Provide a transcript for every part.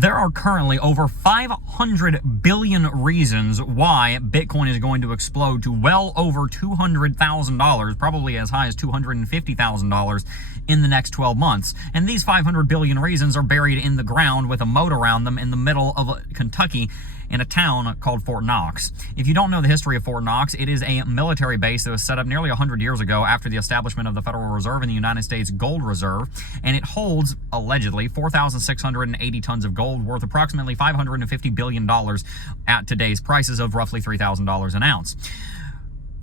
There are currently over 500 billion reasons why Bitcoin is going to explode to well over $200,000, probably as high as $250,000 in the next 12 months. And these 500 billion reasons are buried in the ground with a moat around them in the middle of Kentucky in a town called Fort Knox. If you don't know the history of Fort Knox, it is a military base that was set up nearly 100 years ago after the establishment of the Federal Reserve and the United States Gold Reserve, and it holds, allegedly, 4,680 tons of gold worth approximately $550 billion at today's prices of roughly $3,000 an ounce.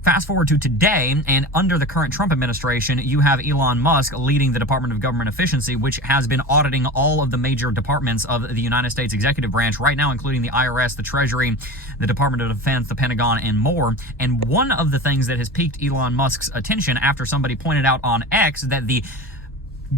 Fast forward to today, and under the current Trump administration, you have Elon Musk leading the Department of Government Efficiency, which has been auditing all of the major departments of the United States executive branch right now, including the IRS, the Treasury, the Department of Defense, the Pentagon, and more. And one of the things that has piqued Elon Musk's attention after somebody pointed out on X that the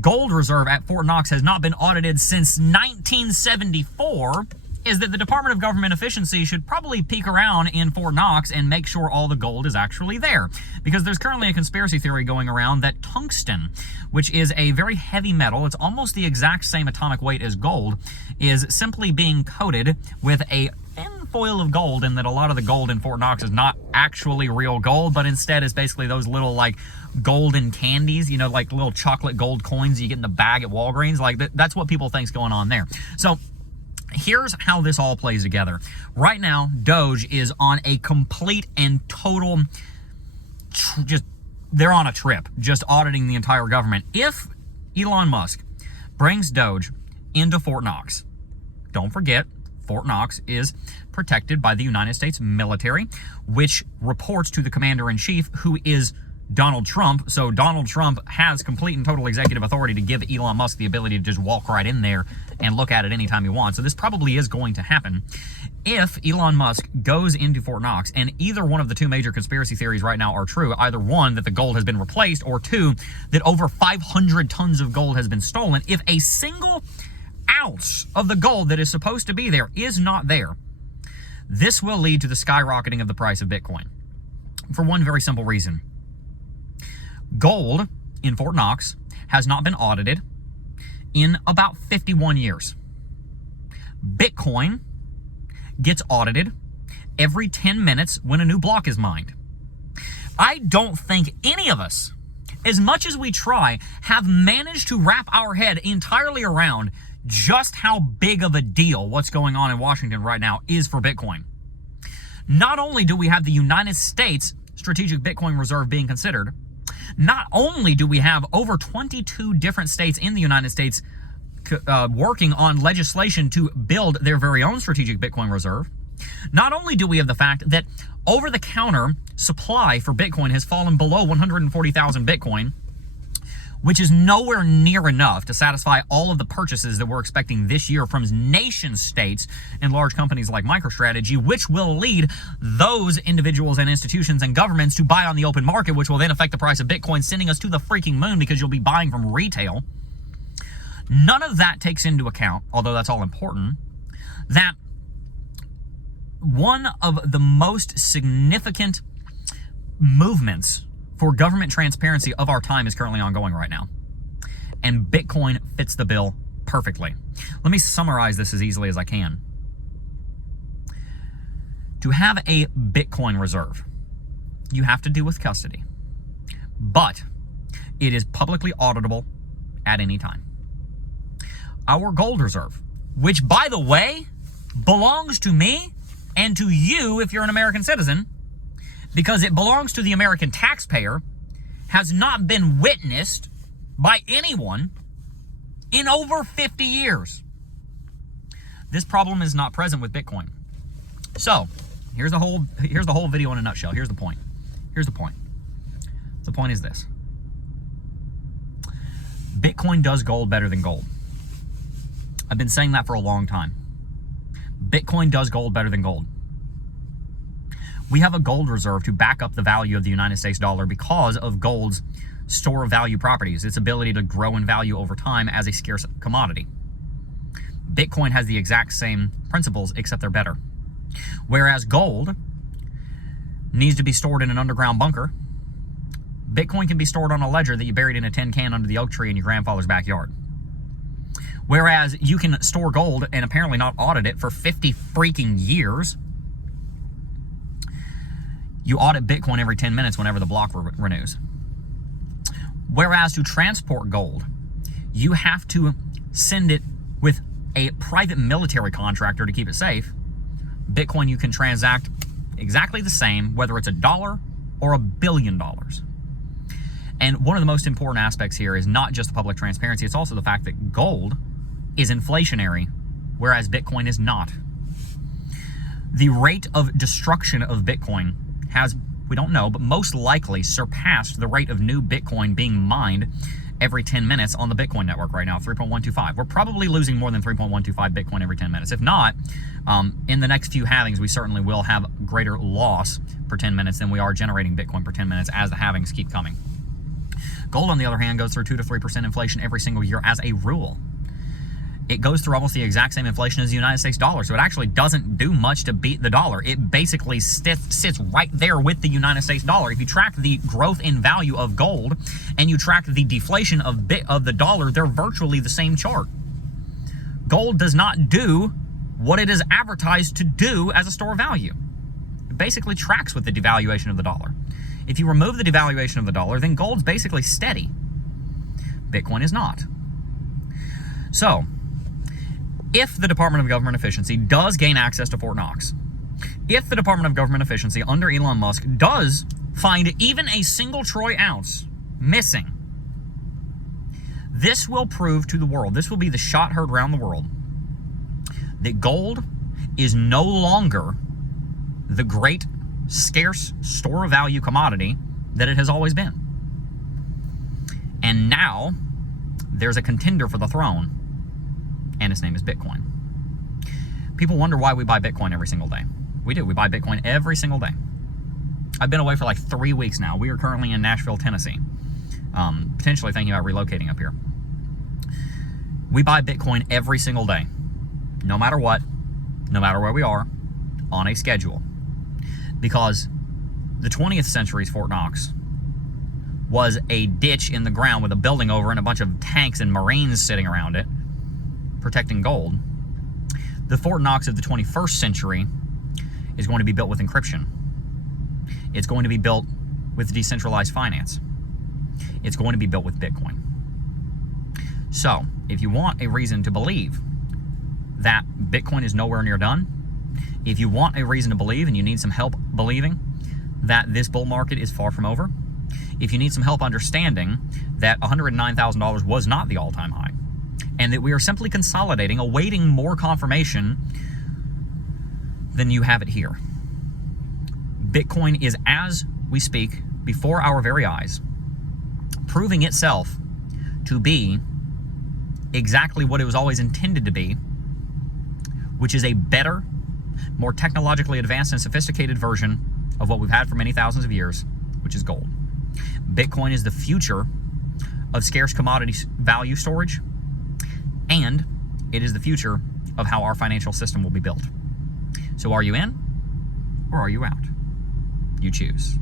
gold reserve at Fort Knox has not been audited since 1974 is that the Department of Government Efficiency should probably peek around in Fort Knox and make sure all the gold is actually there. Because there's currently a conspiracy theory going around that tungsten, which is a very heavy metal, it's almost the exact same atomic weight as gold, is simply being coated with a thin foil of gold, and that a lot of the gold in Fort Knox is not actually real gold, but instead is basically those little like golden candies, you know, like little chocolate gold coins you get in the bag at Walgreens. Like that's what people think's going on there. So here's how this all plays together. Right now, Doge is on a complete and total, they're on a trip, just auditing the entire government. If Elon Musk brings Doge into Fort Knox, don't forget, Fort Knox is protected by the United States military, which reports to the commander-in-chief, who is Donald Trump. So Donald Trump has complete and total executive authority to give Elon Musk the ability to just walk right in there and look at it anytime he wants. So this probably is going to happen. If Elon Musk goes into Fort Knox, and either one of the two major conspiracy theories right now are true, either one, that the gold has been replaced, or two, that over 500 tons of gold has been stolen, if a single ounce of the gold that is supposed to be there is not there, this will lead to the skyrocketing of the price of Bitcoin. For one very simple reason. Gold in Fort Knox has not been audited in about 51 years. Bitcoin gets audited every 10 minutes when a new block is mined. I don't think any of us, as much as we try, have managed to wrap our head entirely around just how big of a deal what's going on in Washington right now is for Bitcoin. Not only do we have the United States Strategic Bitcoin Reserve being considered, not only do we have over 22 different states in the United States working on legislation to build their very own strategic Bitcoin reserve, not only do we have the fact that over-the-counter supply for Bitcoin has fallen below 140,000 Bitcoin, which is nowhere near enough to satisfy all of the purchases that we're expecting this year from nation states and large companies like MicroStrategy, which will lead those individuals and institutions and governments to buy on the open market, which will then affect the price of Bitcoin, sending us to the freaking moon because you'll be buying from retail. None of that takes into account, although that's all important, that one of the most significant movements for government transparency of our time is currently ongoing right now. And Bitcoin fits the bill perfectly. Let me summarize this as easily as I can. To have a Bitcoin reserve, you have to do with custody. But it is publicly auditable at any time. Our gold reserve, which, by the way, belongs to me and to you if you're an American citizen, because it belongs to the American taxpayer, has not been witnessed by anyone in over 50 years. This problem is not present with Bitcoin. So, here's the whole video in a nutshell. Here's the point. The point is this. Bitcoin does gold better than gold. I've been saying that for a long time. Bitcoin does gold better than gold. We have a gold reserve to back up the value of the United States dollar because of gold's store of value properties, its ability to grow in value over time as a scarce commodity. Bitcoin has the exact same principles, except they're better. Whereas gold needs to be stored in an underground bunker, Bitcoin can be stored on a ledger that you buried in a tin can under the oak tree in your grandfather's backyard. Whereas you can store gold and apparently not audit it for 50 freaking years. You audit Bitcoin every 10 minutes whenever the block renews. Whereas to transport gold, you have to send it with a private military contractor to keep it safe. Bitcoin, you can transact exactly the same, whether it's $1 or $1 billion. And one of the most important aspects here is not just the public transparency, it's also the fact that gold is inflationary, whereas Bitcoin is not. The rate of destruction of Bitcoin has, we don't know, but most likely surpassed the rate of new Bitcoin being mined every 10 minutes on the Bitcoin network right now, 3.125. We're probably losing more than 3.125 Bitcoin every 10 minutes. If not, in the next few halvings, we certainly will have greater loss per 10 minutes than we are generating Bitcoin per 10 minutes as the halvings keep coming. Gold, on the other hand, goes through 2 to 3% inflation every single year as a rule. It goes through almost the exact same inflation as the United States dollar, so it actually doesn't do much to beat the dollar. It basically sits right there with the United States dollar. If you track the growth in value of gold and you track the deflation of the dollar, they're virtually the same chart. Gold does not do what it is advertised to do as a store of value. It basically tracks with the devaluation of the dollar. If you remove the devaluation of the dollar, then gold's basically steady. Bitcoin is not. So, if the Department of Government Efficiency does gain access to Fort Knox, if the Department of Government Efficiency under Elon Musk does find even a single troy ounce missing, this will prove to the world, this will be the shot heard around the world, that gold is no longer the great, scarce store of value commodity that it has always been. And now there's a contender for the throne, and his name is Bitcoin. People wonder why we buy Bitcoin every single day. We do. We buy Bitcoin every single day. I've been away for like 3 weeks now. We are currently in Nashville, Tennessee, potentially thinking about relocating up here. We buy Bitcoin every single day, no matter what, no matter where we are, on a schedule. Because the 20th century's Fort Knox was a ditch in the ground with a building over and a bunch of tanks and Marines sitting around it, protecting gold. The Fort Knox of the 21st century is going to be built with encryption. It's going to be built with decentralized finance. It's going to be built with Bitcoin. So, if you want a reason to believe that Bitcoin is nowhere near done, if you want a reason to believe and you need some help believing that this bull market is far from over, if you need some help understanding that $109,000 was not the all-time high, and that we are simply consolidating, awaiting more confirmation, then you have it here. Bitcoin is, as we speak, before our very eyes, proving itself to be exactly what it was always intended to be, which is a better, more technologically advanced and sophisticated version of what we've had for many thousands of years, which is gold. Bitcoin is the future of scarce commodity value storage, and it is the future of how our financial system will be built. So are you in or are you out? You choose.